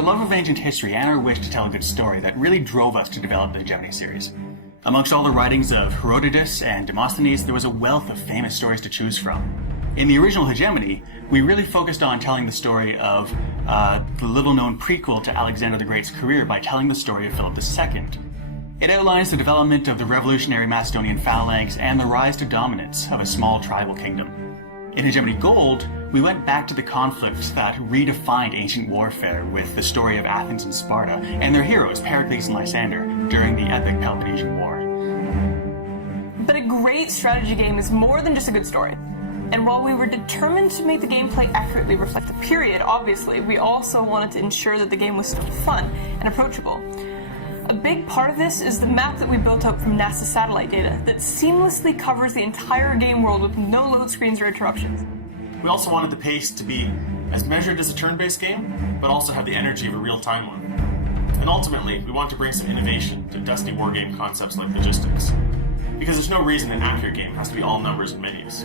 our love of ancient history and our wish to tell a good story that really drove us to develop the Hegemony series. Amongst all the writings of Herodotus and Demosthenes, there was a wealth of famous stories to choose from. In the original Hegemony, we really focused on telling the story of the little-known prequel to Alexander the Great's career by telling the story of Philip II. It outlines the development of the revolutionary Macedonian phalanx and the rise to dominance of a small tribal kingdom. In Hegemony Gold, we went back to the conflicts that redefined ancient warfare with the story of Athens and Sparta and their heroes, Pericles and Lysander, during the epic Peloponnesian War. But a great strategy game is more than just a good story. And while we were determined to make the gameplay accurately reflect the period, obviously, we also wanted to ensure that the game was still fun and approachable. A big part of this is the map that we built up from NASA satellite data that seamlessly covers the entire game world with no load screens or interruptions. We also wanted the pace to be as measured as a turn-based game, but also have the energy of a real-time one. And ultimately, we want to bring some innovation to dusty wargame concepts like logistics, because there's no reason an accurate game has to be all numbers and menus.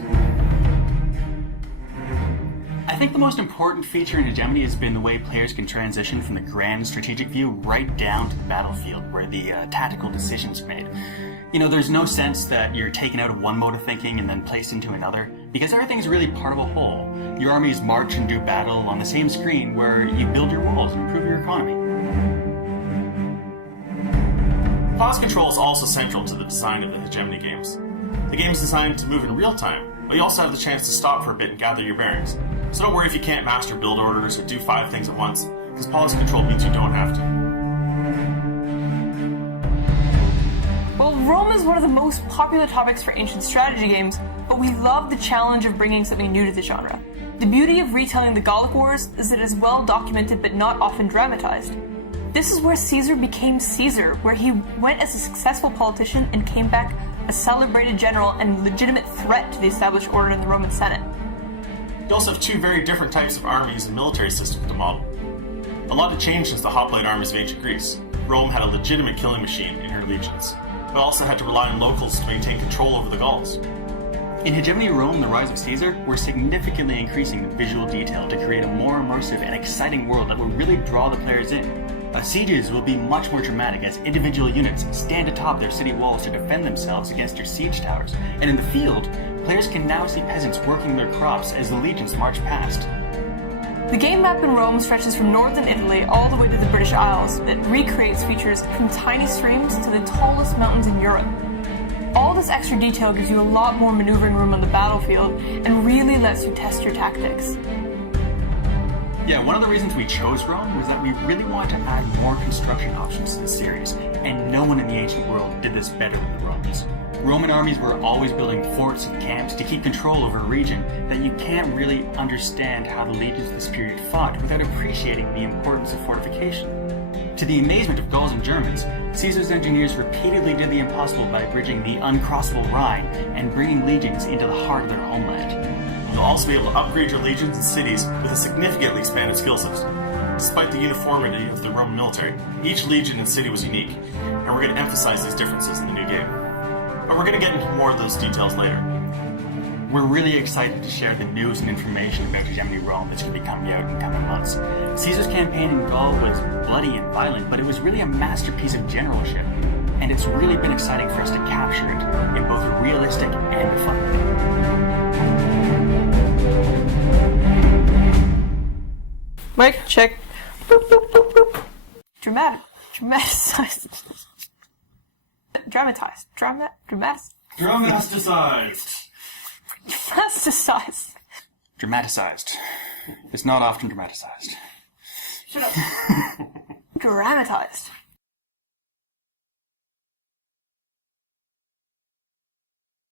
I think the most important feature in Hegemony has been the way players can transition from the grand strategic view right down to the battlefield where the tactical decisions are made. You know, there's no sense that you're taken out of one mode of thinking and then placed into another, because everything's really part of a whole. Your armies march and do battle on the same screen where you build your walls and improve your economy. Pause control is also central to the design of the Hegemony games. The game is designed to move in real time, but you also have the chance to stop for a bit and gather your bearings. So don't worry if you can't master build orders or do 5 things at once, because pause control means you don't have to. Well, Rome is one of the most popular topics for ancient strategy games, but we love the challenge of bringing something new to the genre. The beauty of retelling the Gallic Wars is that it is well documented but not often dramatized. This is where Caesar became Caesar, where he went as a successful politician and came back a celebrated general and legitimate threat to the established order in the Roman Senate. You also have 2 very different types of armies and military systems to model. A lot had changed since the hoplite armies of ancient Greece. Rome had a legitimate killing machine in her legions, but also had to rely on locals to maintain control over the Gauls. In Hegemony Rome, the rise of Caesar, we're significantly increasing the visual detail to create a more immersive and exciting world that will really draw the players in. Sieges will be much more dramatic as individual units stand atop their city walls to defend themselves against your siege towers, and in the field, players can now see peasants working their crops as the legions march past. The game map in Rome stretches from northern Italy all the way to the British Isles that recreates features from tiny streams to the tallest mountains in Europe. All this extra detail gives you a lot more maneuvering room on the battlefield and really lets you test your tactics. Yeah, one of the reasons we chose Rome was that we really wanted to add more construction options to the series, and no one in the ancient world did this better than the Romans. Roman armies were always building forts and camps to keep control over a region that you can't really understand how the legions of this period fought without appreciating the importance of fortification. To the amazement of Gauls and Germans, Caesar's engineers repeatedly did the impossible by bridging the uncrossable Rhine and bringing legions into the heart of their homeland. You'll also be able to upgrade your legions and cities with a significantly expanded skill system. Despite the uniformity of the Roman military, each legion and city was unique, and we're going to emphasize these differences in the new game. But we're going to get into more of those details later. We're really excited to share the news and information about Hegemony Rome that's going to be coming out in coming months. Caesar's campaign in Gaul was bloody and violent, but it was really a masterpiece of generalship, and it's really been exciting for us to capture it in both a realistic and a fun way. Mic check. Boop, boop, boop, boop. Dramatized. Dramaticized. It's not often dramatized. Shut up. Dramatized.